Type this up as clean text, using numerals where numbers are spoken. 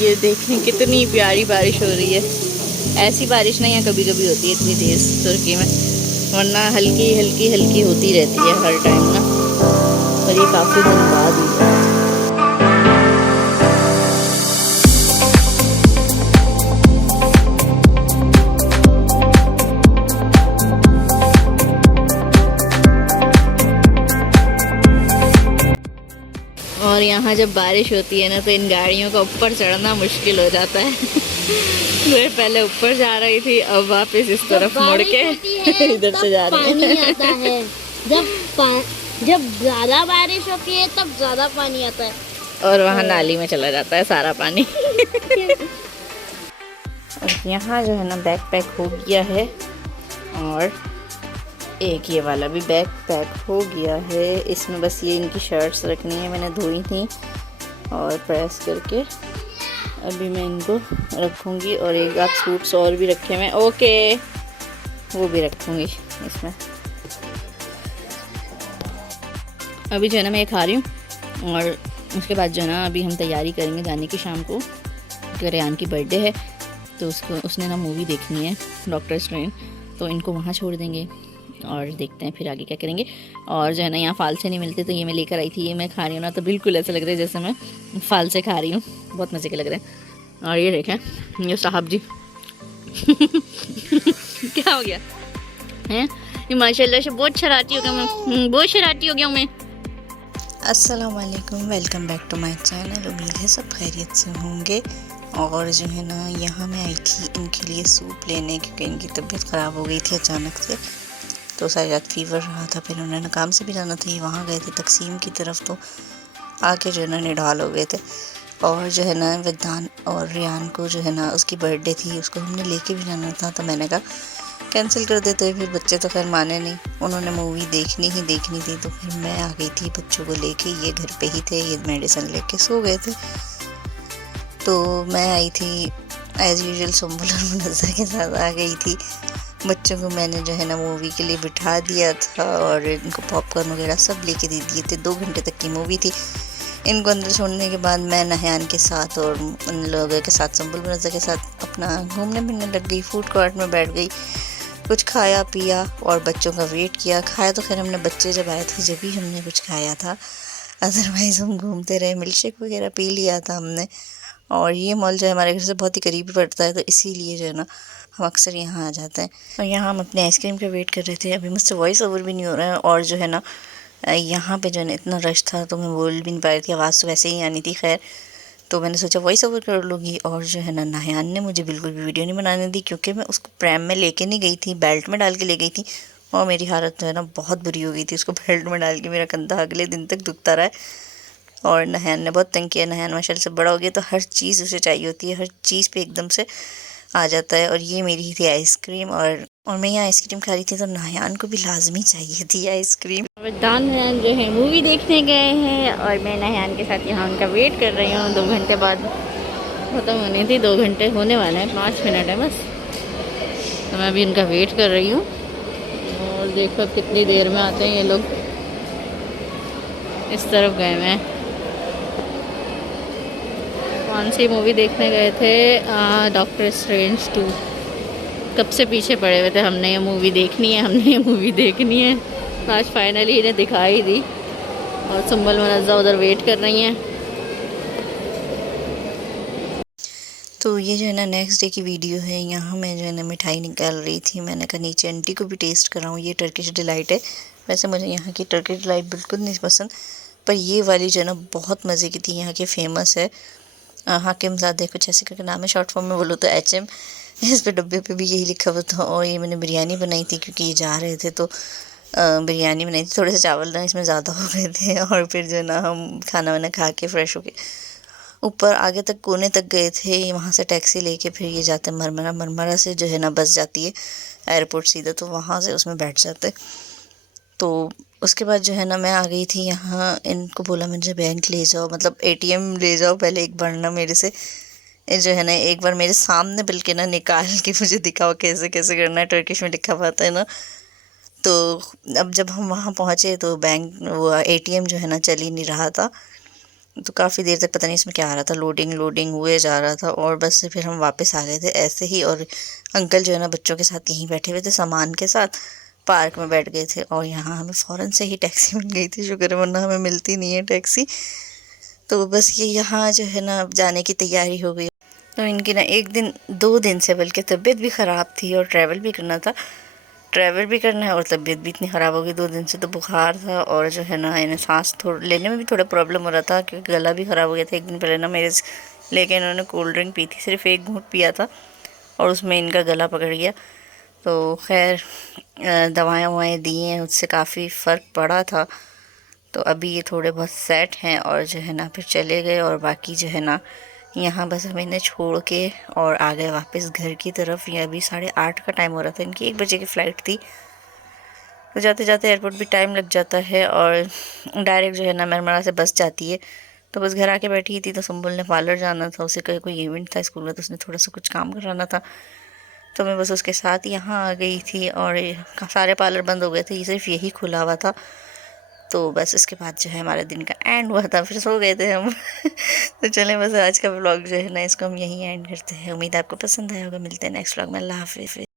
ये देखें कितनी प्यारी बारिश हो रही है। ऐसी बारिश ना यहाँ कभी कभी होती है इतनी तेज़ तुर्की में, वरना हल्की हल्की हल्की होती रहती है हर टाइम ना, पर ये काफ़ी दिन बाद हुई है। और यहाँ जब बारिश होती है ना तो इन गाड़ियों का ऊपर चढ़ना मुश्किल हो जाता है। मैं पहले ऊपर जा रही थी, अब वापस इस तरफ मुड़ के इधर से जा रही पानी आता है। जब ज्यादा बारिश होती है तब ज्यादा पानी आता है और वहाँ नाली में चला जाता है सारा पानी। और यहाँ जो है ना बैग पैक हो गया है, और एक ये वाला भी बैग पैक हो गया है। इसमें बस ये इनकी शर्ट्स रखनी है, मैंने धोई थी और प्रेस करके अभी मैं इनको रखूँगी। और एक आध सूट्स और भी रखे हुए, ओके वो भी रखूँगी इसमें। अभी जो है ना मैं ये खा रही हूँ, और उसके बाद जो है ना अभी हम तैयारी करेंगे जाने की शाम को, क्योंकि रेहान की बर्थडे है तो उसने ना मूवी देखनी है डॉक्टर स्ट्रेंज, तो इनको वहाँ छोड़ देंगे और देखते हैं फिर आगे क्या करेंगे। और जो है ना यहाँ फालसे नहीं मिलते तो ये मैं लेकर आई थी, ये मैं खा रही हूँ ना तो बिल्कुल ऐसा लग रहा है जैसे मैं फालसे खा रही हूँ, बहुत मज़े के लग रहे हैं। और ये देखें ये साहब जी क्या हो गया हैं, ये माशाल्लाह से बहुत शरारती हो गया मैं, बहुत शरारती हो गया मैं। अस्सलाम वालेकुम, welcome back to my channel. उम्मीद है सब खैरियत से होंगे। और जो है ना यहाँ मैं आई थी इनके लिए सूप लेने, क्योंकि इनकी तबीयत ख़राब हो गई थी अचानक से, तो सारी रात फीवर रहा था। फिर उन्होंने काम से भी जाना था, वहाँ गए थे तकसीम की तरफ, तो आके जो है ना निढाल हो गए थे। और जो है ना विद्यान और रियान को जो है ना उसकी बर्थडे थी, उसको हमने लेके भी जाना था, तो मैंने कहा कैंसिल कर देते। फिर बच्चे तो खैर माने नहीं, उन्होंने मूवी देखनी थी। तो फिर मैं आ गई थी बच्चों को लेके, ये घर पे ही थे, ये मेडिसिन लेके सो गए थे। तो मैं आई थी एज़ यूजुअल सुम्बुल और मुनज़्ज़ा के साथ आ गई थी। बच्चों को मैंने जो है ना मूवी के लिए बिठा दिया था, और इनको पॉपकॉर्न वगैरह सब लेके दे दिए थे। 2 घंटे तक की मूवी थी। इनको अंदर छोड़ने के बाद मैं नहान के साथ और उन लोगों के साथ सुम्बुल मुनज़्ज़ा के साथ अपना घूमने फिरने लग गई, फूड कोर्ट में बैठ गई, कुछ खाया पिया और बच्चों का वेट किया। खाया तो खैर हमने बच्चे जब आए थे जब भी हमने कुछ खाया था, अदरवाइज़ हम घूमते रहे। मिल्क शेक वगैरह पी लिया था हमने। और ये मॉल जो है हमारे घर से बहुत ही करीब पड़ता है, तो इसीलिए जो है ना हम अक्सर यहाँ आ जाते हैं। और यहाँ हम अपने आइसक्रीम का वेट कर रहे थे। अभी मुझसे वॉइस ओवर भी नहीं हो रहा है, और जो है ना यहाँ पे जो है ना इतना रश था तो मैं बोल भी नहीं पा रही थी, आवाज़ तो वैसे ही आनी थी। खैर तो मैंने सोचा वॉइस ओवर कर लूँगी। और जो है ना नायान ने मुझे बिल्कुल भी वीडियो नहीं बनाने दी, क्योंकि मैं उसको प्रैम में लेके नहीं गई थी, बेल्ट में डाल के ले गई थी। और मेरी हालत जो है ना बहुत बुरी हो गई थी, उसको बेल्ट में डाल के मेरा कंधा अगले दिन तक दुखता रहा है। और नहान ने बहुत तंग किया। नहान माशाल्लाह से बड़ा हो गया, तो हर चीज़ उसे चाहिए होती है, हर चीज़ पे एकदम से आ जाता है। और ये मेरी थी आइसक्रीम, और मैं यहाँ आइसक्रीम खा रही थी, तो नहान को भी लाजमी चाहिए थी आइसक्रीम। दान नहान जो है मूवी देखने गए हैं, और मैं नहान के साथ यहाँ उनका वेट कर रही हूँ। 2 घंटे बाद ख़त्म होनी थी, 2 घंटे होने वाले हैं, 5 मिनट है बस। तो मैं अभी उनका वेट कर रही हूँ, और देखो कितनी देर में आते हैं ये लोग। इस तरफ गए मैं, कौन सी मूवी देखने गए थे, डॉक्टर स्ट्रेंज 2। कब से पीछे पड़े हुए थे, हमने ये मूवी देखनी है, तो आज फाइनली इन्हें दिखाई दी। और सुम्बुल मुनज़्ज़ा उधर वेट कर रही हैं। तो ये जो है ना नेक्स्ट डे की वीडियो है। यहाँ मैं जो है ना मिठाई निकाल रही थी, मैंने कहा नीचे आंटी को भी टेस्ट कराऊँ। ये टर्किश डिलाइट है। वैसे मुझे यहाँ की टर्किश डिलाइट बिल्कुल नहीं पसंद, पर ये वाली जो है ना बहुत मज़े की थी, यहाँ की फ़ेमस है। हाकिमज़ादे कुछ ऐसे करके नाम है, शॉर्ट फॉर्म में बोलो तो HM। इस पे डब्बे पे भी यही लिखा हुआ था। और ये मैंने बिरयानी बनाई थी, क्योंकि ये जा रहे थे तो बिरयानी बनाई थी। थोड़े से चावल ना इसमें ज़्यादा हो गए थे। और फिर जो है ना हम खाना वाना खा के फ्रेश हो के ऊपर आगे तक कोने तक गए थे। वहाँ से टैक्सी लेके फिर ये जाते मरमरा से जो है ना बस जाती है एयरपोर्ट सीधा, तो वहाँ से उसमें बैठ जाते। तो उसके बाद जो है ना मैं आ गई थी यहाँ। इनको बोला मुझे बैंक ले जाओ, मतलब ATM ले जाओ पहले एक बार ना मेरे से। ये जो है ना एक बार मेरे सामने बल्कि ना निकाल के मुझे दिखाओ कैसे कैसे करना है। टर्किश में लिखा हुआ है ना। तो अब जब हम वहाँ पहुँचे तो बैंक वो ATM जो है ना चल ही नहीं रहा था। तो काफ़ी देर तक पता नहीं इसमें क्या आ रहा था, लोडिंग हुए जा रहा था और बस फिर हम वापस आ गए थे ऐसे ही। और अंकल जो है ना बच्चों के साथ यहीं बैठे हुए थे सामान के साथ, पार्क में बैठ गए थे। और यहाँ हमें फ़ौरन से ही टैक्सी मिल गई थी, शुक्र है, वरना हमें मिलती नहीं है टैक्सी। तो बस ये यहाँ जो है ना जाने की तैयारी हो गई। तो इनकी ना 2 दिन से बल्कि तबीयत भी ख़राब थी और ट्रैवल भी करना है और तबीयत भी इतनी ख़राब हो गई। 2 दिन से तो बुखार था और जो है ना इन्हें सांस लेने में भी थोड़ा प्रॉब्लम हो रहा था क्योंकि गला भी ख़राब हो गया था। एक दिन पहले ना मेरे लेके इन्होंने कोल्ड ड्रिंक पी थी, सिर्फ एक घूंट पिया था और उसमें इनका गला पकड़ गया। तो खैर दवाएँ दी हैं, उससे काफ़ी फ़र्क पड़ा था। तो अभी ये थोड़े बहुत सेट हैं और जो है ना फिर चले गए। और बाकी जो है ना यहाँ बस हम इन्हें छोड़ के और आ गए वापस घर की तरफ। ये अभी 8:30 का टाइम हो रहा था, इनकी 1 बजे की फ़्लाइट थी। तो जाते जाते एयरपोर्ट भी टाइम लग जाता है और डायरेक्ट जो है ना मरमरा से बस जाती है। तो बस घर आके बैठी थी तो सुम्बुल ने पार्लर जाना था, उसे कोई इवेंट था स्कूल में, तो उसने थोड़ा सा कुछ काम कराना था। तो मैं बस उसके साथ यहाँ आ गई थी और सारे पार्लर बंद हो गए थे, सिर्फ यही खुला हुआ था। तो बस इसके बाद जो है हमारे दिन का एंड हुआ था, फिर सो गए थे हम। तो चलें बस आज का व्लॉग जो है ना इसको हम यहीं एंड करते हैं। उम्मीद है आपको पसंद आया होगा। मिलते हैं नेक्स्ट व्लॉग में। अल्लाह हाफ़िज़।